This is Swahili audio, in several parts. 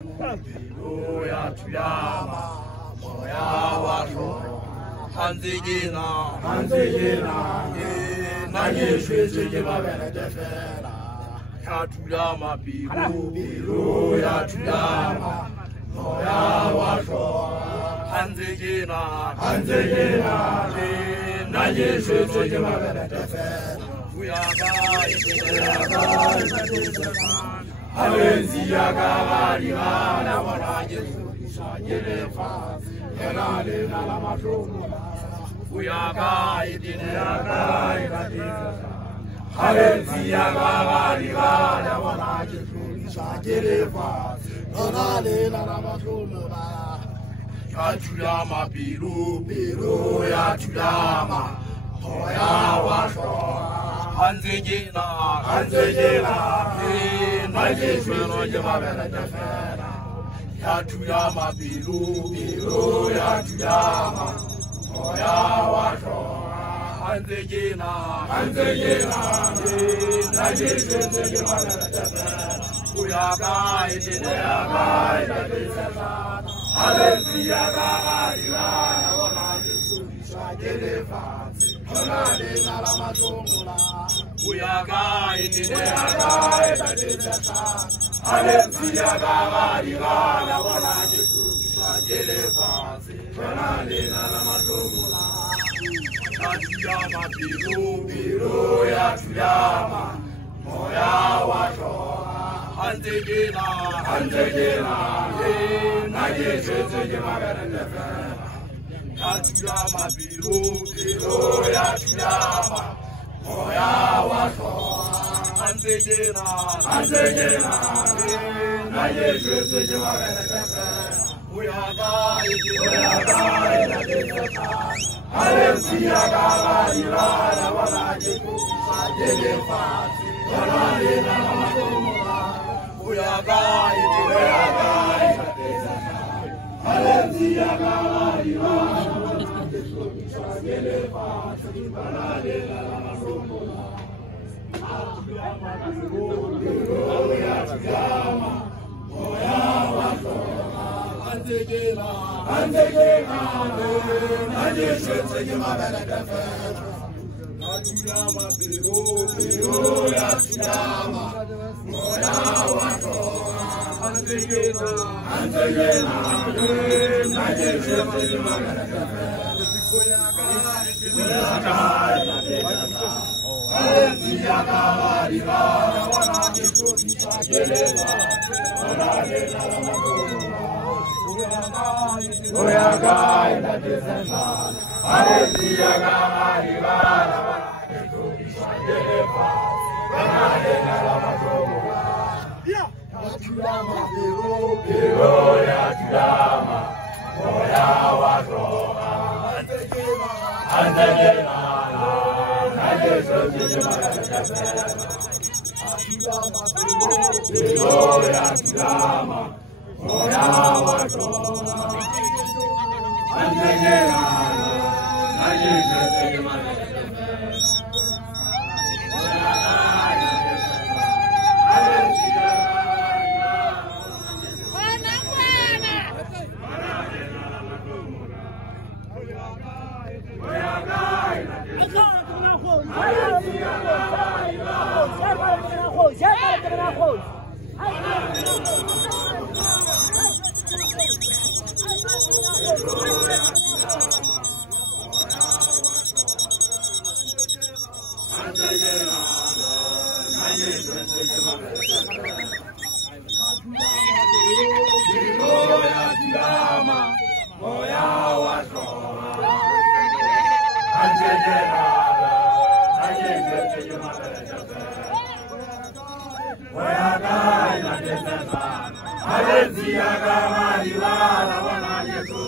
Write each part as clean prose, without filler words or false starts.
Hallelujah to Yama, Moya Washo, Hanzigina, Nayeshima Benedefera, Katuyama Biru, Yatuyama, Moya Washo, Hanzigina, Nayeshima Benedefera, Uyaga, Alenzi Yagari, Ana Jesu, Yelefa, Yanale, Nalamatomo, Uyaga, Alenzi Yagari, Ana Jesu, Yelefa, Yanale, Nalamatomo, Yatuyama, Biru, Yatuyama, Toya Washo. Hanzigina, Nayeshima Benedefera, Yatuyama Biru, Yatuyama, Moya Washo, Hanzigina, Nayeshima Benedefera, Uyaga, Alenzi Yagari, Ana Jesu, Yelefa, Yanale, Nalamatomo, Uyaga, Alenzi Yagari, Ana Jesu, Yelefa, Yanale, Nalamatomo, Yatuyama Biru, Yatuyama, Moya Washo, Hanzigina, Nayeshima Benedefera, Yatuyama Biru, Yatuyama, Moya Washo, Hanzigina, Nayeshima Benedefera, Uyaga, Alenzi Yagari, Ana Jesu, Yelefa, Yanale, Nalamatomo, Uyaga, Alenzi Yagari, Ana Jesu, Yelefa, Yanale, Nalamatomo, Yatuyama, Moya Washo, Hanzigina, Nayeshima Benedefera, Yatuyama Biru, Yatuyama, Moya Washo, Hanzigina, Nayeshima Benedefera, Alenzi Yagari, Ana Jesu, Yelefa, Yanale, Nalamatomo, Uyaga, Alenzi Yagari, Ana Jesu, Yelefa, Yanale, Nalamatomo, Yatuyama Biru, Yatuyama, Moya Washo, Hanzigina, Nayeshima Benedefera, Yatuyama Biru, Yatuyama, Moya Washo, Hanzigina, Nayeshima Benedefera, Alenzi Yagari, Ana Jesu,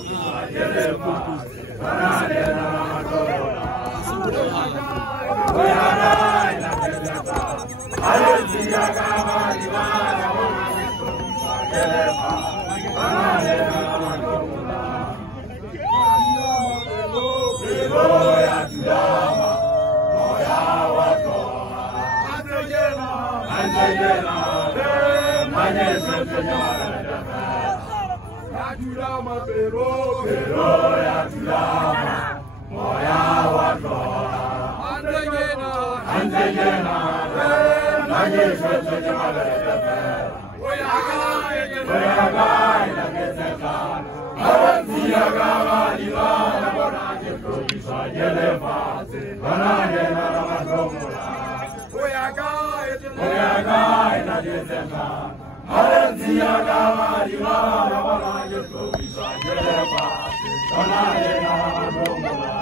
Yelefa, Yanale, Nalamatomo, Alenzi Yagari, Ana Jesu, Yelefa, Yanale, Nalamatomo, Yatuyama, Moya Washo, Hanzigina, Nayeshima Benedefera. Ajudama pero ya Ajudama moya wako andegena nagesho chemale oya gai nageseka arantia gama divana bonaje produsa jelefa banagena madomura oya gai nageseka arantia gama divana bonaje produsa jelefa banagena madomura